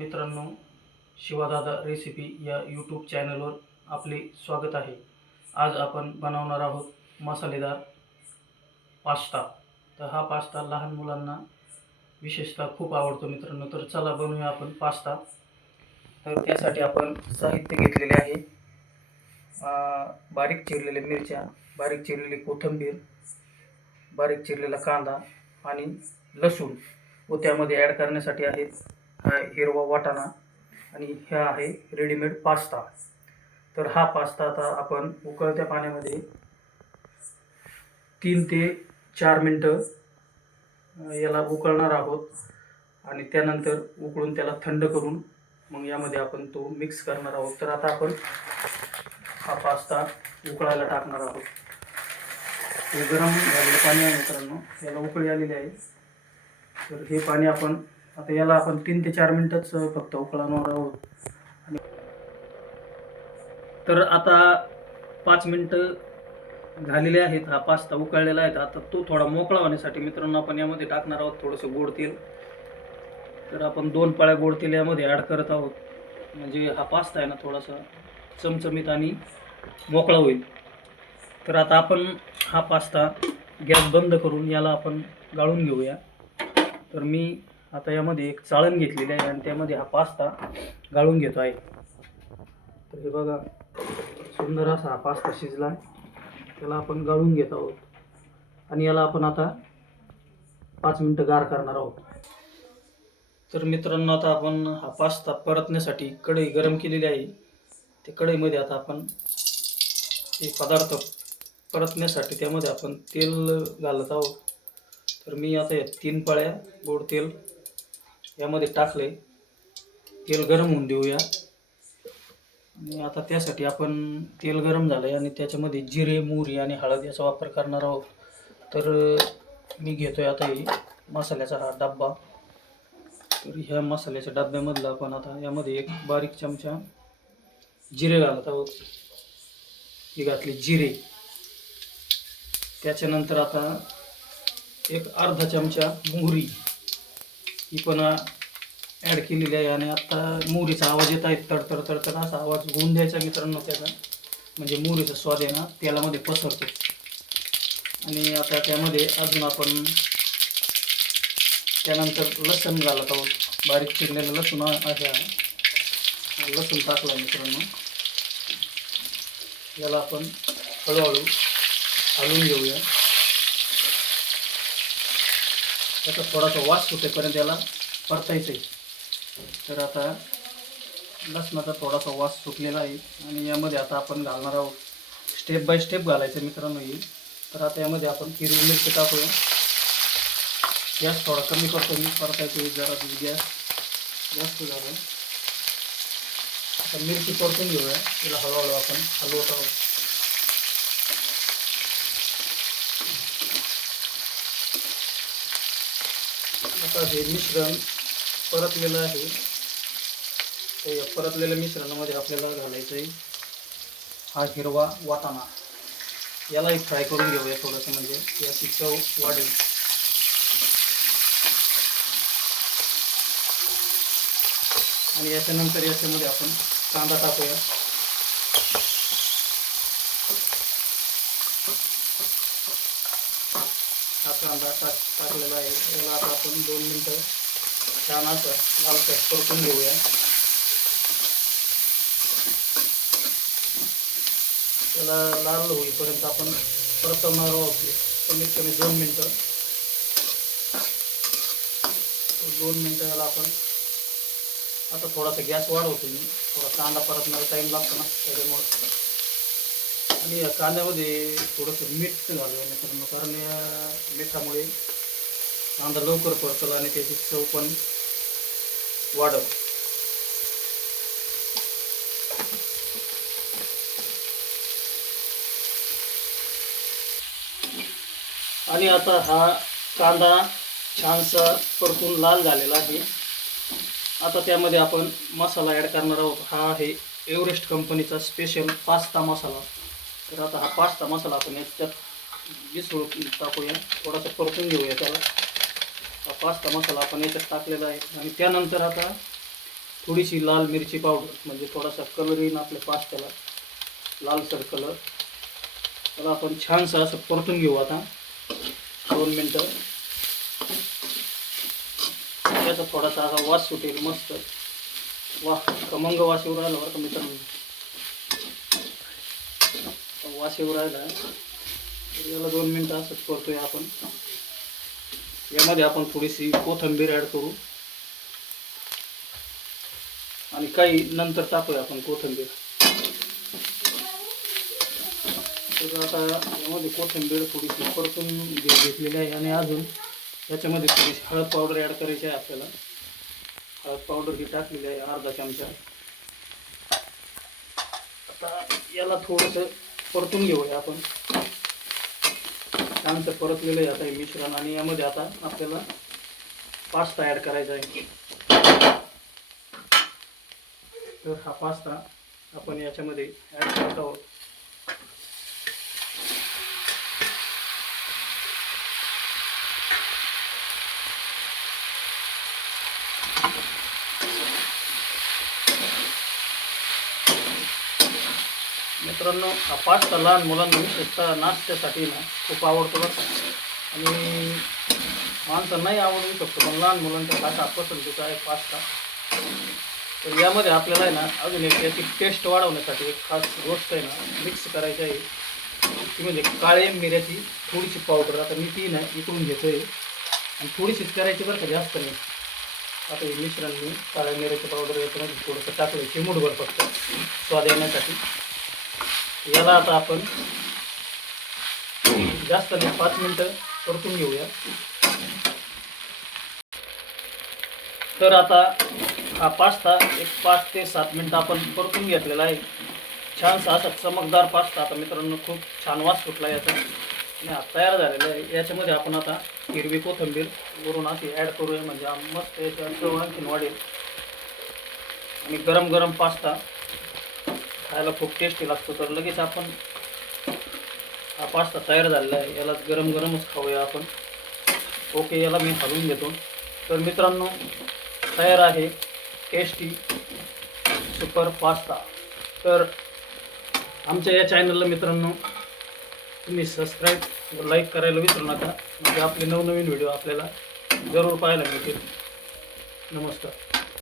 मित्रांनो शिवादादा रेसिपी या यूट्यूब चॅनलवर आपले स्वागत आहे. आज आपण बनवणार आहोत मसालेदार पास्ता. तर हा पास्ता लहान मुलांना विशेषतः खूप आवडतो मित्रांनो. तर चला बनवूया आपण पास्ता. तर त्यासाठी आपण साहित्य घेतलेले आहे. बारीक चिरलेल्या मिरच्या बारीक चिरलेली कोथिंबीर बारीक चिरलेला कांदा आणि लसूण व त्यामध्ये ॲड करण्यासाठी आहेत हा हिरवा वाटाणा आणि ह्या आहे रेडीमेड पास्ता तर हा पास्ता आता आपण उकळत्या पाण्यामध्ये तीन ते चार मिनटं याला उकळणार आहोत. आणि त्यानंतर उकळून त्याला थंड करून मग यामध्ये आपण तो मिक्स करणार आहोत. तर आता आपण हा पास्ता उकळायला टाकणार आहोत. हे गरम झालेलं पाणी आहे मित्रांनो याला उकळी आलेली आहे. तर हे पाणी आपण आता याला आपण तीन ते चार मिनटंच फक्त उकळणार आहोत. आणि तर आता पाच मिनटं झालेले आहेत. हा पास्ता उकळलेला आहे. आता तो थोडा मोकळा होण्यासाठी मित्रांनो आपण यामध्ये टाकणार आहोत थोडंसं गोड तेल. तर आपण दोन पाळ्या गोड तेल यामध्ये ॲड करत आहोत. म्हणजे हा पास्ता आहे ना थोडासा चमचमीत आणि मोकळा होईल. तर आता आपण हा पास्ता गॅस बंद करून याला आपण गाळून घेऊया. तर मी आता यामध्ये एक चाळण घेतलेली आहे आणि त्यामध्ये हा पास्ता गाळून घेतो आहे. तर हे बघा सुंदर असा हा पास्ता शिजला आहे त्याला आपण गाळून घेत आहोत. आणि याला आपण आता पाच मिनटं गार करणार आहोत. तर मित्रांनो आता आपण हा पास्ता परतण्यासाठी कढई गरम केलेली आहे. त्या कढईमध्ये आता आपण हे पदार्थ परतण्यासाठी त्यामध्ये आपण तेल घालत आहोत. तर मी आता या तीन पळ्या गोड तेल यामध्ये टाकले तेल गरम होऊन देऊया. आणि आता त्यासाठी आपण तेल गरम झालं आहे आणि त्याच्यामध्ये जिरे मोहरी आणि हळद याचा वापर करणार आहोत. तर मी घेतो आहे आता हे मसाल्याचा हा डब्बा. तर ह्या मसाल्याच्या डब्यामधला आपण आता यामध्ये एक बारीक चमचा जिरे घालत आहोत. ही घातली जिरे. त्याच्यानंतर आता एक अर्धा चमचा मोहरी. ही पण ॲड केलेली आहे आणि आता मोहरीचा आवाज येत आहे तडतड तडतड असा आवाज होऊन द्यायचा मित्रांनो त्याचा. म्हणजे मोहरीचा स्वाद आहे ना तेलामध्ये पसरतो. आणि आता त्यामध्ये अजून आपण त्यानंतर लसूण घालत आहोत. बारीक चिरलेलं लसूण आहे लसूण टाकलं मित्रांनो. याला आपण हळूहळू हलवून घेऊया. त्याचा थोडासा वास सुटेपर्यंत याला परतायचं आहे तर आता लसणाचा थोडासा वास सुटलेला आहे आणि यामध्ये आता आपण घालणार आहोत. स्टेप बाय स्टेप घालायचं मित्रांनो येईल तर आता यामध्ये आपण हिरवी मिरची टाकूया. गॅस थोडा कमी करतो मी. परतायचं आहे जरा गॅस जास्त झालं. आता मिरची परतून घेऊया. तिला हळूहळू आपण हलवत आहोत. आता हे मिश्रण परतलेलं आहे. तर या परतलेल्या मिश्रणामध्ये आपल्याला घालायचं आहे हा हिरवा वाटाणा. याला एक फ्राय करून घेऊया थोडंसं म्हणजे याची चव वाढेल. आणि याच्यानंतर याच्यामध्ये आपण कांदा टाकूया. हा कांदा टाक टाकलेला आहे. याला आता आपण दोन मिनटं छान असं लालसर परतून घेऊया. त्याला लाल होईपर्यंत आपण परतवणार आहोत कमीत कमी दोन मिनटं. दोन मिनटं याला आपण आता थोडासा गॅस वाढवतो मी. थोडा कांदा परतण्याला टाईम लागतो ना त्याच्यामुळं. आणि या कांद्यामध्ये थोडंसं मीठ घालूया कारण कारण या मिठामुळे कांदा लवकर परतला आणि त्याची चव पण वाढव. आणि आता हा कांदा छानसा परतून लाल झालेला आहे. आता त्यामध्ये आपण मसाला ॲड करणार आहोत. हा आहे एव्हरेस्ट कंपनीचा स्पेशल पास्ता मसाला. तर आता हा पास्ता मसाला आपण याच्यात मिसळून टाकूया. थोडासा परतून घेऊया त्याला. पास्ता मसाला आपण याच्यात टाकलेला आहे. आणि त्यानंतर आता थोडीशी लाल मिरची पावडर म्हणजे थोडासा कलर येईन आपल्या पास्त्याला लालसर कलर त्याला आपण छानसं असं परतून घेऊ आता. दोन मिनटं. त्याचा थोडासा असा वास सुटेल मस्त. वा खमंग वास येऊ राहिला बरं का मित्रांनो. वास येऊ राहिला. याला दोन मिनटं असंच करतोय आपण. यामध्ये आपण थोडीशी कोथिंबीर ॲड करू. आणि काही नंतर टाकूया आपण कोथिंबीर. तर आता यामध्ये कोथिंबीर थोडीशी परतून घेतलेली आहे आणि अजून याच्यामध्ये थोडीशी हळद पावडर ॲड करायची आहे आपल्याला. हळद पावडर ही टाकलेली आहे अर्धा चमचा. आता याला थोडंसं परतून घेऊया आपण. छानसं परतलेलं आहे आता हे मिश्रण आणि यामध्ये आता आपल्याला पास्ता ॲड करायचा आहे. तर हा पास्ता आपण याच्यामध्ये ॲड करत आहोत. मित्रांनो हा लहान मुलांना विशेषतः नाश्त्यासाठी ना खूप आवडतो बरं आणि माणसं नाही आवडू शकतो पण लहान मुलांच्या खासा पसंतीचा आहे पास्ता. तर यामध्ये आपल्याला आहे ना अजून एक याची टेस्ट वाढवण्यासाठी एक खास गोष्ट आहे ना मिक्स करायची आहे. ती म्हणजे काळे मिऱ्याची थोडीशी पावडर आता मी ती ना इकडून घेतो आहे आणि थोडीशीच करायची बरं का जास्त नाही. आता हे मिश्रण मी काळ्या मिऱ्याची पावडर याच्यामध्ये थोडंसं टाकलं चिमूटभर फक्त. स्वाद येण्यासाठी. याला आता आपण जास्त नाही पाच मिनटं परतून घेऊया. तर आता हा पास्ता एक पाच ते सात मिनटं आपण परतून घेतलेला आहे. छानसा असा चमकदार पास्ता आता मित्रांनो खूप छान वास सुटला याचा. आणि हा तयार झालेला आहे. याच्यामध्ये आपण आता हिरवी कोथिंबीर वरून अशी ॲड करूया. म्हणजे मस्त याच्या चव आणखीन वाढेल. आणि गरम गरम पास्ता खायला खूप टेस्टी लागतो. तर लगेच आपण हा पास्ता तयार झालेला आहे. याला गरम गरमच खाऊया आपण. ओके याला मी हलवून घेतो. तर मित्रांनो तयार आहे. टेस्टी सुपर पास्ता तर आमच्या या चॅनलला मित्रांनो तुम्ही सबस्क्राईब व लाईक करायला विसरू नका. म्हणजे आपले नवनवीन व्हिडिओ आपल्याला जरूर पाहायला मिळतील. नमस्कार.